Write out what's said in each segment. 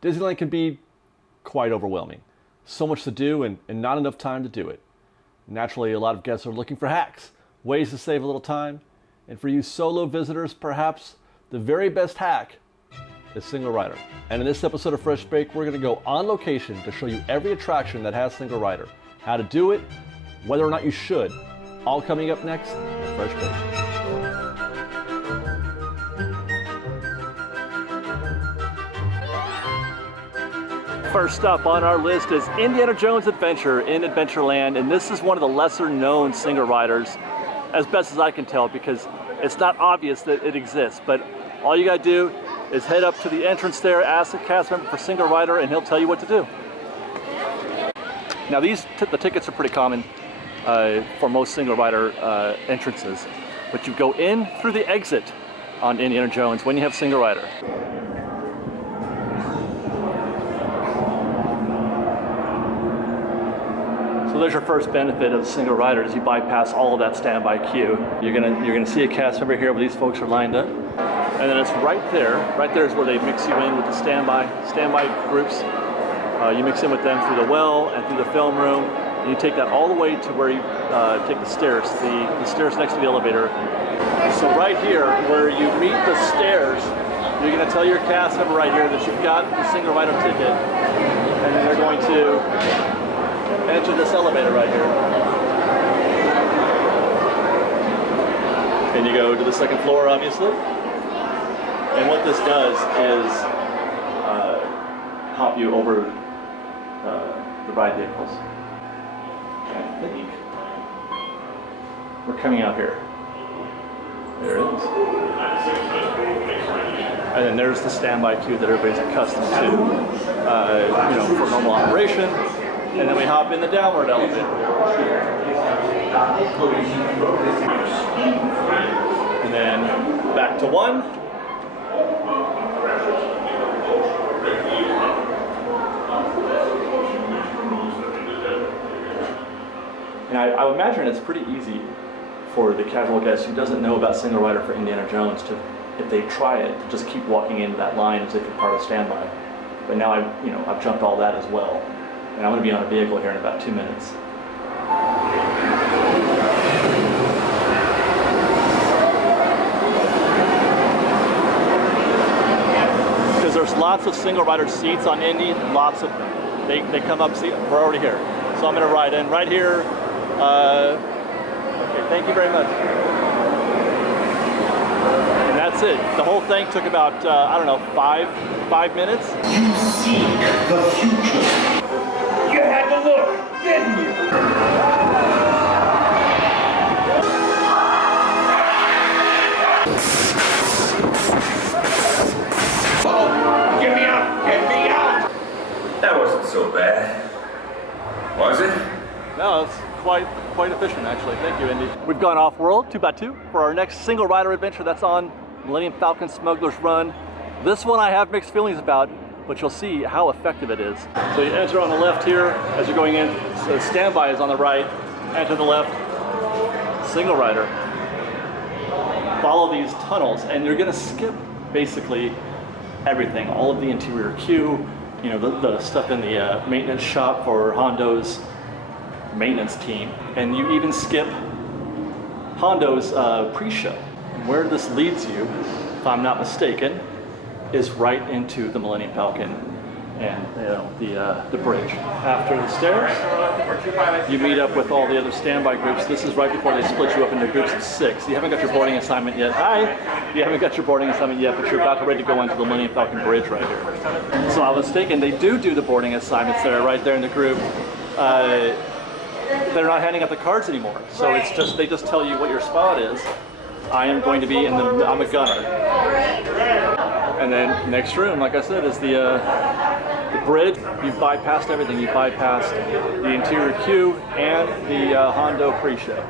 Disneyland can be quite overwhelming. So much to do and not enough time to do it. Naturally, a lot of guests are looking for hacks, ways to save a little time. And for you solo visitors, perhaps the very best hack is single rider. And in this episode of Fresh Baked, we're gonna go on location to show you every attraction that has single rider, how to do it, whether or not you should, all coming up next on Fresh Baked. First up on our list is Indiana Jones Adventure in Adventureland, and this is one of the lesser known single riders, as best as I can tell, because it's not obvious that it exists. But all you gotta do is head up to the entrance there, ask the cast member for single rider, and he'll tell you what to do. Now the tickets are pretty common for most single rider entrances, but you go in through the exit on Indiana Jones when you have single rider. So there's your first benefit of single rider, is you bypass all of that standby queue. You're gonna see a cast member here where these folks are lined up, and then it's right there. Right there is where they mix you in with the standby groups. You mix in with them through the well and through the film room, and you take that all the way to where you take the stairs, the stairs next to the elevator. So right here, where you meet the stairs, you're gonna tell your cast member right here that you've got the single rider ticket, and then they're going to enter this elevator right here. And you go to the second floor, obviously. And what this does is hop you over the ride vehicles. I think we're coming out here. There it is. And then there's the standby queue that everybody's accustomed to, for normal operation. And then we hop in the downward elevator. And then back to one. And I would imagine it's pretty easy for the casual guest who doesn't know about single rider for Indiana Jones to, if they try it, to just keep walking into that line as if you're part of standby. But now I've jumped all that as well. And I'm going to be on a vehicle here in about 2 minutes. Because there's lots of single rider seats on Indy, lots of them. They come up, see, we're already here. So I'm going to ride in right here. Okay, thank you very much. And that's it. The whole thing took about, I don't know, five minutes. You seek the future. You had to look, didn't you? Oh, get me out! Get me out! That wasn't so bad, was it? No, it's quite efficient, actually. Thank you, Indy. We've gone off-world, 2x2, for our next single rider adventure. That's on Millennium Falcon Smugglers Run. This one I have mixed feelings about, but you'll see how effective it is. So you enter on the left here as you're going in. So standby is on the right. Enter the left, single rider. Follow these tunnels, and you're gonna skip basically everything. All of the interior queue, the stuff in the maintenance shop for Hondo's maintenance team. And you even skip Hondo's pre-show. Where this leads you, if I'm not mistaken, is right into the Millennium Falcon and the bridge. After the stairs, you meet up with all the other standby groups. This is right before they split you up into groups of 6. You haven't got your boarding assignment yet. You haven't got your boarding assignment yet, but you're about to ready to go into the Millennium Falcon bridge right here. So I was mistaken, they do the boarding assignments there, right there in the group. They're not handing out the cards anymore. So it's just, they just tell you what your spot is. I am going to be I'm a gunner. And then next room, like I said, is the bridge. You've bypassed everything. You've bypassed the interior queue and the Hondo pre-show.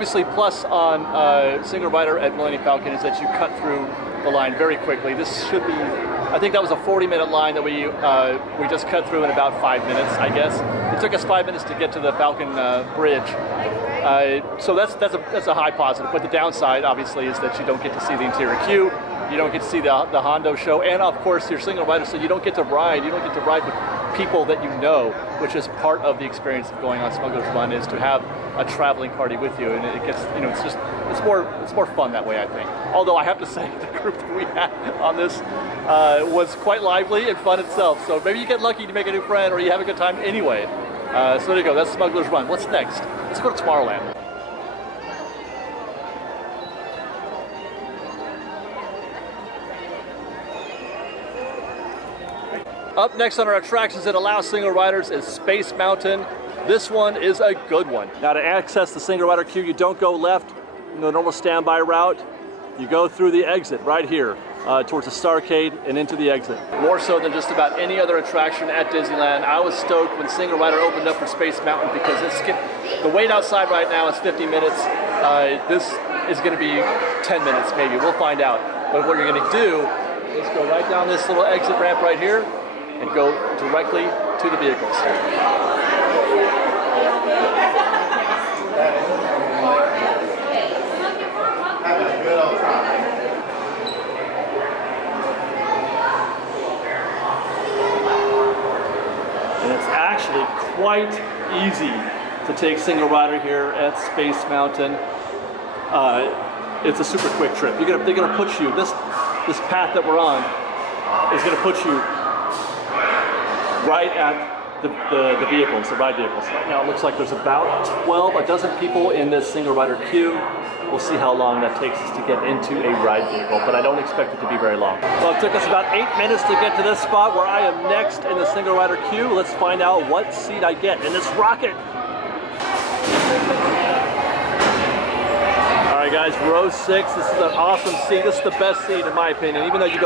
obviously, plus on single rider at Millennium Falcon is that you cut through the line very quickly. This should be, I think that was a 40-minute line that we just cut through in about 5 minutes, I guess. It took us 5 minutes to get to the Falcon Bridge. So that's a high positive. But the downside, obviously, is that you don't get to see the interior queue. You don't get to see the Hondo show, and of course you're single rider, so you don't get to ride. You don't get to ride with people that you know, which is part of the experience of going on Smugglers Run, is to have a traveling party with you, and it gets, you know, it's more fun that way, I think. Although I have to say, the group that we had on this was quite lively and fun itself. So maybe you get lucky to make a new friend, or you have a good time anyway. So there you go. That's Smugglers Run. What's next? Let's go to Tomorrowland. Up next on our attractions that allow single riders is Space Mountain. This one is a good one. Now, to access the single rider queue, you don't go left in the normal standby route. You go through the exit right here towards the Starcade and into the exit. More so than just about any other attraction at Disneyland. I was stoked when single rider opened up for Space Mountain because the wait outside right now is 50 minutes. This is going to be 10 minutes maybe. We'll find out. But what you're going to do is go right down this little exit ramp right here and go directly to the vehicles. And it's actually quite easy to take single rider here at Space Mountain. It's a super quick trip. They're gonna put you, this path that we're on is gonna put you right at the vehicles, the ride vehicles. Right now it looks like there's about a dozen people in this single rider queue. We'll see how long that takes us to get into a ride vehicle, but I don't expect it to be very long. Well, it took us about 8 minutes to get to this spot where I am next in the single rider queue. Let's find out what seat I get in this rocket. All right, guys, row 6. This is an awesome seat. This is the best seat in my opinion, even though you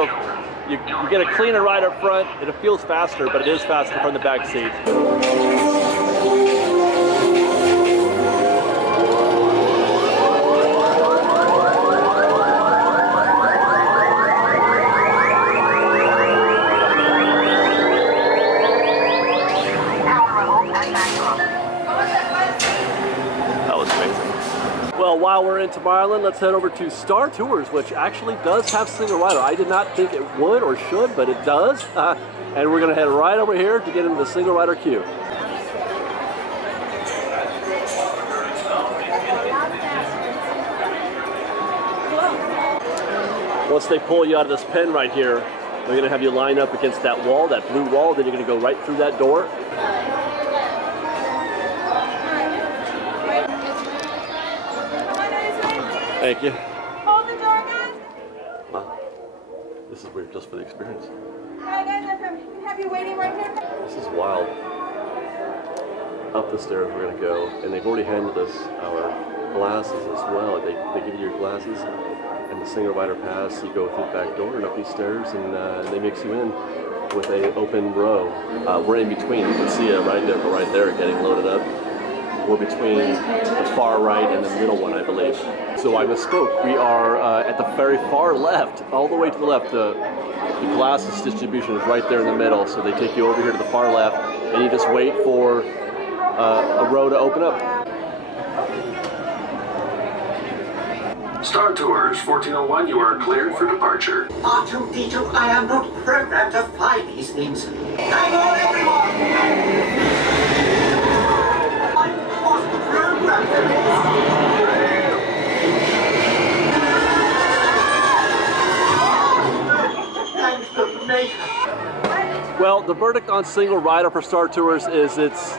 get a cleaner ride up front. It feels faster, but it is faster from the back seat. That was amazing. Well, while we're in Tomorrowland, let's head over to Star Tours, which actually does have single rider. I did not think it would or should, but it does. And we're gonna head right over here to get into the single rider queue. Once they pull you out of this pen right here, they're gonna have you line up against that wall, that blue wall, then you're gonna go right through that door. Thank you. Hold the door, guys. Wow. This is weird just for the experience. Alright, guys, I can have you waiting right here. This is wild. Up the stairs we're gonna go, and they've already handed us our glasses as well. They give you your glasses and the single rider pass. You go through the back door and up these stairs, and they mix you in with a open row. We're in between. You can see it right there getting loaded up. We're between the far right and the middle one, I believe. So I misspoke. We are at the very far left, all the way to the left. The glasses distribution is right there in the middle. So they take you over here to the far left, and you just wait for a row to open up. Star Tours 1401, you are cleared for departure. R2-D2, I am not programmed to fly these things. Hang on, everyone! Well, the verdict on single rider for Star Tours is it's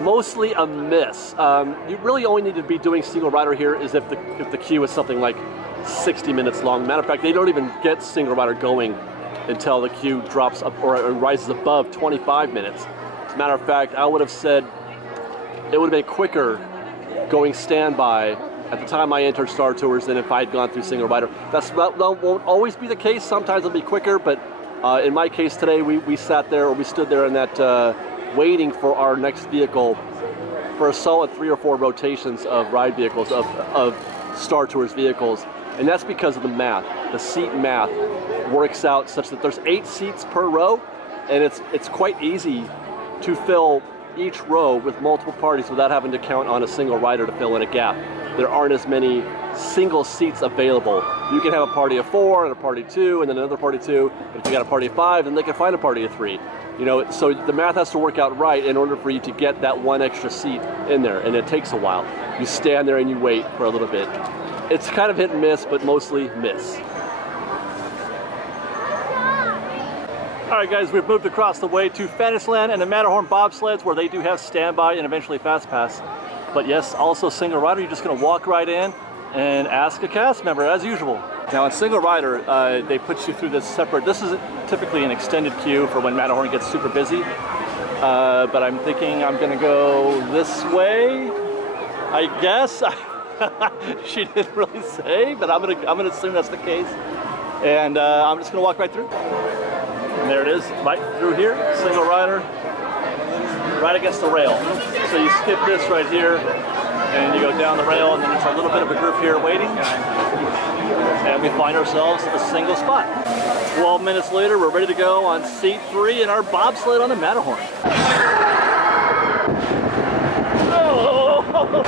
mostly a miss. You really only need to be doing single rider here is if the queue is something like 60 minutes long. Matter of fact, they don't even get single rider going until the queue drops up or rises above 25 minutes. As a matter of fact, I would have said it would have been quicker going standby at the time I entered Star Tours than if I had gone through single rider. That won't always be the case. Sometimes it'll be quicker, but in my case today, we sat there, or we stood there in that waiting for our next vehicle for a solid 3 or 4 rotations of ride vehicles, of Star Tours vehicles. And that's because of the math. The seat math works out such that there's 8 seats per row, and it's quite easy to fill each row with multiple parties without having to count on a single rider to fill in a gap. There aren't as many single seats available. You can have a party of 4 and a party of 2 and then another party of 2. But if you got a party of 5, then they can find a party of 3. You know, so the math has to work out right in order for you to get that 1 extra seat in there, and it takes a while. You stand there and you wait for a little bit. It's kind of hit and miss, but mostly miss. All right, guys, we've moved across the way to Fantasyland and the Matterhorn bobsleds, where they do have standby and eventually fast pass. But yes, also single rider, you're just gonna walk right in and ask a cast member as usual. Now in single rider, they put you through this separate, this is typically an extended queue for when Matterhorn gets super busy. But I'm thinking I'm gonna go this way, I guess. She didn't really say, but I'm gonna assume that's the case. And I'm just gonna walk right through. And there it is, right through here, single rider, right against the rail. So you skip this right here, and you go down the rail, and then there's a little bit of a group here waiting. And we find ourselves a single spot. 12 minutes later, we're ready to go on seat 3 in our bobsled on the Matterhorn. Oh!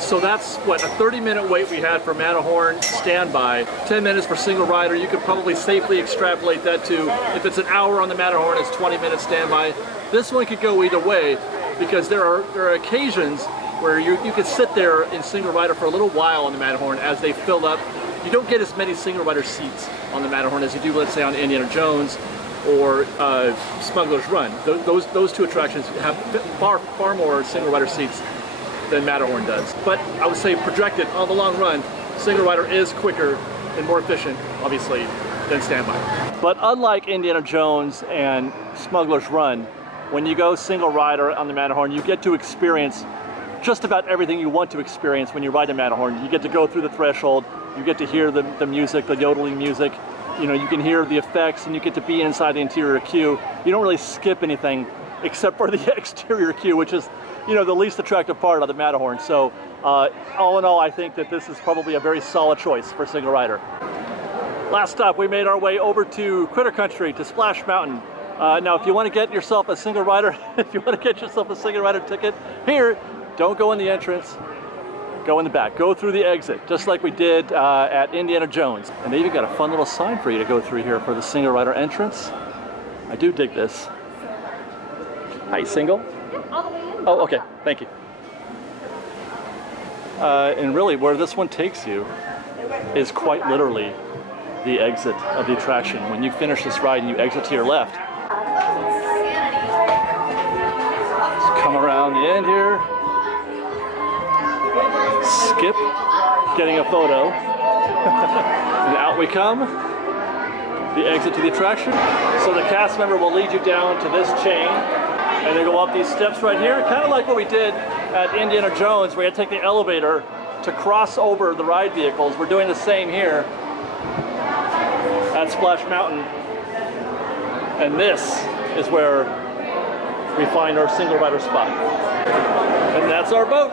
So that's what, a 30-minute wait we had for Matterhorn standby, 10 minutes for single rider. You could probably safely extrapolate that to, if it's an hour on the Matterhorn, it's 20 minutes standby. This one could go either way, because there are occasions where you could sit there in single rider for a little while on the Matterhorn as they fill up. You don't get as many single rider seats on the Matterhorn as you do, let's say, on Indiana Jones or Smugglers Run. Those two attractions have far more single rider seats than Matterhorn does. But I would say projected on the long run, single rider is quicker and more efficient, obviously, than standby. But unlike Indiana Jones and Smugglers Run, when you go single rider on the Matterhorn, you get to experience just about everything you want to experience when you ride the Matterhorn. You get to go through the threshold, you get to hear the music, the yodeling music, you know, you can hear the effects, and you get to be inside the interior queue. You don't really skip anything except for the exterior queue, which is, you know, the least attractive part of the Matterhorn. So all in all, I think that this is probably a very solid choice for single rider. Last stop, we made our way over to Critter Country, to Splash Mountain. Now, if you want to get yourself a single rider, ticket here, don't go in the entrance, go in the back. Go through the exit, just like we did at Indiana Jones. And they even got a fun little sign for you to go through here for the single rider entrance. I do dig this. Hi, single? All the way in. Oh, okay, thank you. And really, where this one takes you is quite literally the exit of the attraction. When you finish this ride and you exit to your left, just come around the end here, skip getting a photo, and out we come, the exit to the attraction. So the cast member will lead you down to this chain, and then go up these steps right here, kind of like what we did at Indiana Jones, where you had to take the elevator to cross over the ride vehicles. We're doing the same here at Splash Mountain. And this is where we find our single rider spot. And that's our boat.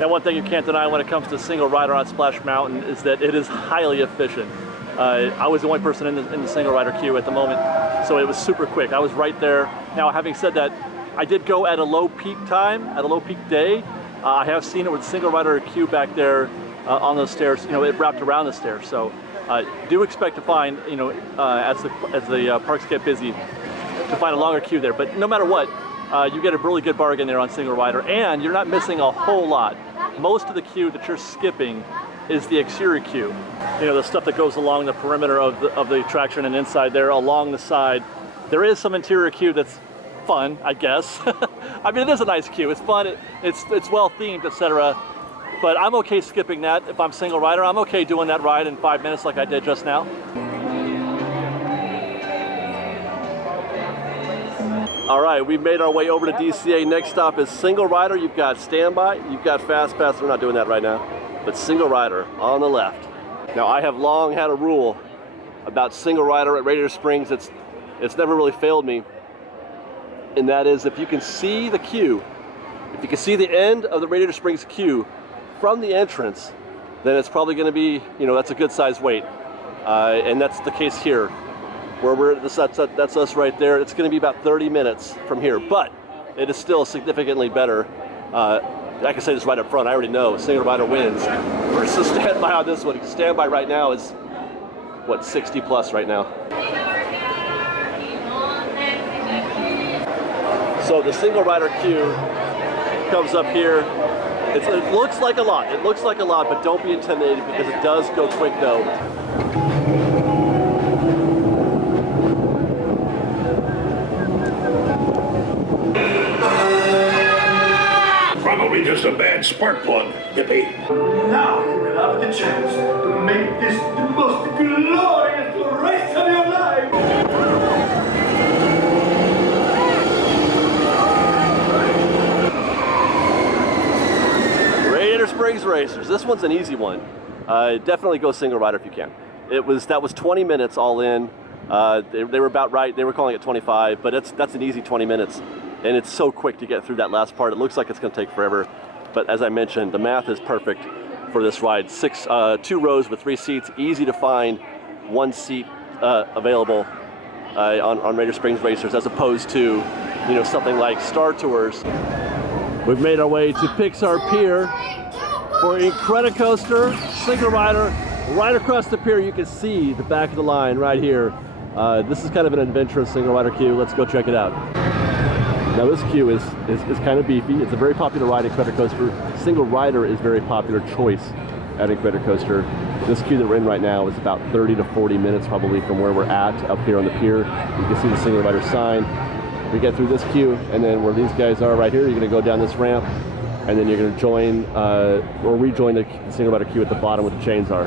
Now, one thing you can't deny when it comes to single rider on Splash Mountain is that it is highly efficient. I was the only person in the single rider queue at the moment, so it was super quick. I was right there. Now, having said that, I did go at a low peak time, at a low peak day. I have seen it with single rider queue back there on those stairs. You know, it wrapped around the stairs. So do expect to find, you know, as the parks get busy, to find a longer queue there. But no matter what, you get a really good bargain there on single rider, and you're not missing a whole lot. Most of the queue that you're skipping is the exterior queue. You know, the stuff that goes along the perimeter of the attraction and inside there, along the side. There is some interior queue that's fun, I guess. I mean, it is a nice queue. It's fun. It's well themed, etc. But I'm okay skipping that. If I'm single rider, I'm okay doing that ride in 5 minutes like I did just now. All right, we've made our way over to DCA. Next stop is single rider. You've got standby, you've got fast pass. We're not doing that right now, but single rider on the left. Now, I have long had a rule about single rider at Radiator Springs. It's never really failed me, and that is if you can see the queue, if you can see the end of the Radiator Springs queue from the entrance, then it's probably going to be, you know, that's a good size wait, and that's the case here. Where that's us right there. It's going to be about 30 minutes from here, but it is still significantly better. I can say this right up front. I already know single rider wins versus standby on this one. Standby right now is what, 60 plus right now. So the single rider queue comes up here. It looks like a lot. It looks like a lot, but don't be intimidated because it does go quick though. Probably just a bad spark plug, Dippy. Now you will have the chance to make this the most glorious race of your life. Radiator Springs Racers. This one's an easy one. Definitely go single rider if you can. That was 20 minutes all in. They were about right. They were calling it 25, but that's an easy 20 minutes. And it's so quick to get through that last part. It looks like it's going to take forever. But as I mentioned, the math is perfect for this ride. 2 rows with 3 seats, easy to find 1 seat available on Radiator Springs Racers, as opposed to, you know, something like Star Tours. We've made our way to Pixar Pier for Incredicoaster, single rider. Right across the pier, you can see the back of the line right here. This is kind of an adventurous single rider queue. Let's go check it out. Now this queue is kind of beefy. It's a very popular ride at Incredicoaster. Single rider is very popular choice at Incredicoaster. This queue that we're in right now is about 30 to 40 minutes probably from where we're at up here on the pier. You can see the single rider sign. We get through this queue, and then where these guys are right here, you're going to go down this ramp, and then you're going to join or rejoin the single rider queue at the bottom where the chains are.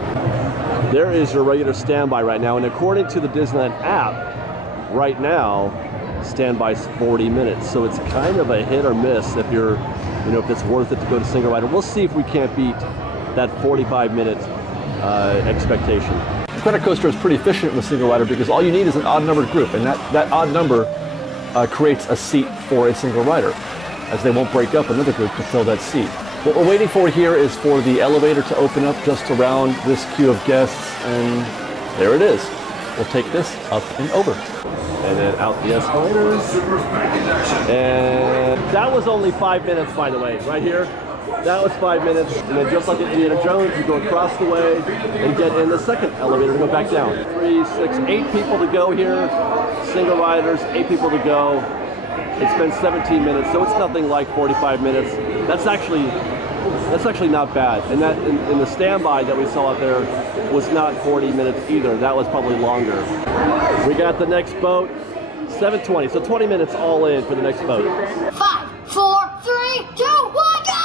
There is your regular standby right now, and according to the Disneyland app, right now, standby's 40 minutes, so it's kind of a hit or miss if you're, you know, if it's worth it to go to single rider. We'll see if we can't beat that 45-minute expectation. Incredicoaster is pretty efficient with single rider because all you need is an odd-numbered group, and that odd number creates a seat for a single rider, as they won't break up another group to fill that seat. What we're waiting for here is for the elevator to open up just around this queue of guests, and there it is. We'll take this up and over. And then out the escalators. And that was only 5 minutes, by the way, right here. That was 5 minutes. And then just like in Indiana Jones, you go across the way and get in the second elevator and go back down. 3, 6, 8 people to go here. Single riders, 8 people to go. It's been 17 minutes, so it's nothing like 45 minutes. That's actually not bad. And that in the standby that we saw out there was not 40 minutes either. That was probably longer. We got the next boat, 7:20, so 20 minutes all in for the next boat. 5, 4, 3, 2, 1, go!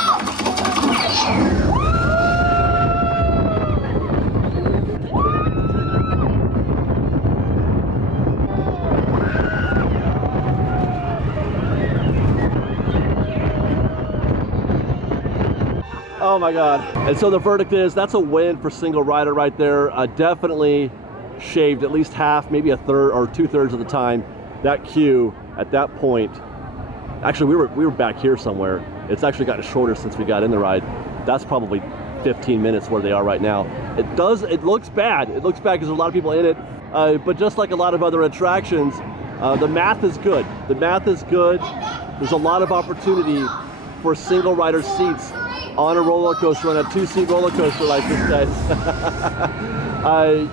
Oh my God. And so the verdict is, that's a win for single rider right there. Definitely shaved at least half, maybe a third or 2/3 of the time. That queue at that point, actually we were back here somewhere. It's actually gotten shorter since we got in the ride. That's probably 15 minutes where they are right now. It looks bad. It looks bad because there's a lot of people in it. But just like a lot of other attractions, the math is good. The math is good. There's a lot of opportunity for single rider seats on a roller coaster, on a 2-seat roller coaster like this, guys.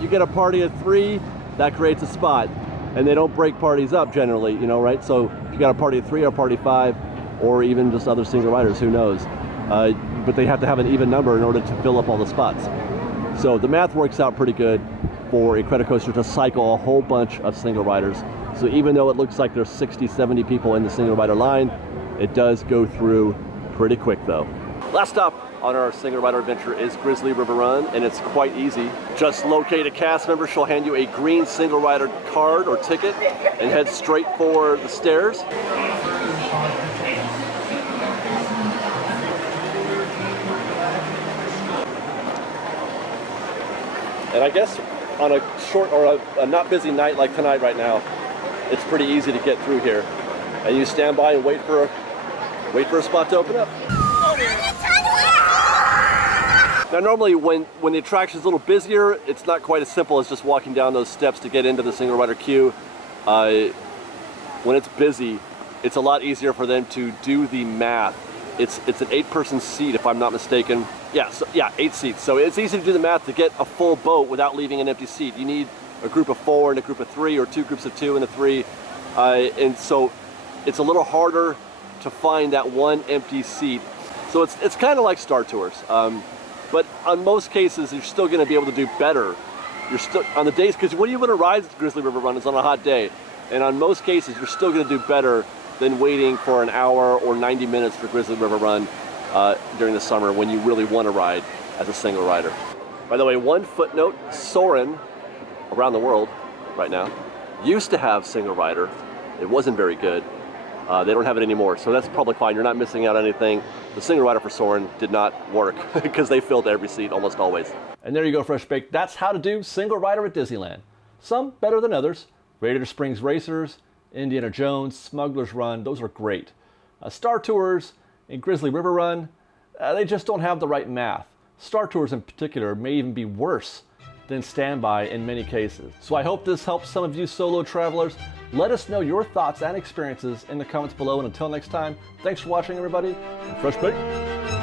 You get a party of 3, that creates a spot, and they don't break parties up generally, you know, right? So if you got a party of 3 or a party of 5, or even just other single riders, who knows? But they have to have an even number in order to fill up all the spots. So the math works out pretty good for Incredicoaster to cycle a whole bunch of single riders. So even though it looks like there's 60, 70 people in the single rider line, it does go through pretty quick though. Last stop, on our single rider adventure is Grizzly River Run, and it's quite easy. Just locate a cast member, she'll hand you a green single rider card or ticket and head straight for the stairs. And I guess on a short or a not busy night like tonight right now, it's pretty easy to get through here. And you stand by and wait for a spot to open up. Now normally when the attraction is a little busier, it's not quite as simple as just walking down those steps to get into the single rider queue. When it's busy, it's a lot easier for them to do the math. It's an 8-person seat if I'm not mistaken. Yeah, 8 seats. So it's easy to do the math to get a full boat without leaving an empty seat. You need a group of 4 and a group of 3, or 2 groups of 2 and a 3. And so it's a little harder to find that one empty seat. So it's kind of like Star Tours. But on most cases, you're still going to be able to do better. You're still on the days, because when you want to ride Grizzly River Run is on a hot day. And on most cases, you're still going to do better than waiting for an hour or 90 minutes for Grizzly River Run during the summer when you really want to ride as a single rider. By the way, one footnote, Soarin' around the world right now used to have single rider. It wasn't very good. They don't have it anymore, so that's probably fine. You're not missing out on anything. The single rider for Soarin' did not work because they filled every seat almost always. And there you go, Fresh Baked. That's how to do single rider at Disneyland. Some better than others. Radiator Springs Racers, Indiana Jones, Smugglers Run, those are great. Star Tours and Grizzly River Run, they just don't have the right math. Star Tours in particular may even be worse than Standby in many cases. So I hope this helps some of you solo travelers. Let us know your thoughts and experiences in the comments below, and until next time, thanks for watching everybody. Fresh Baked.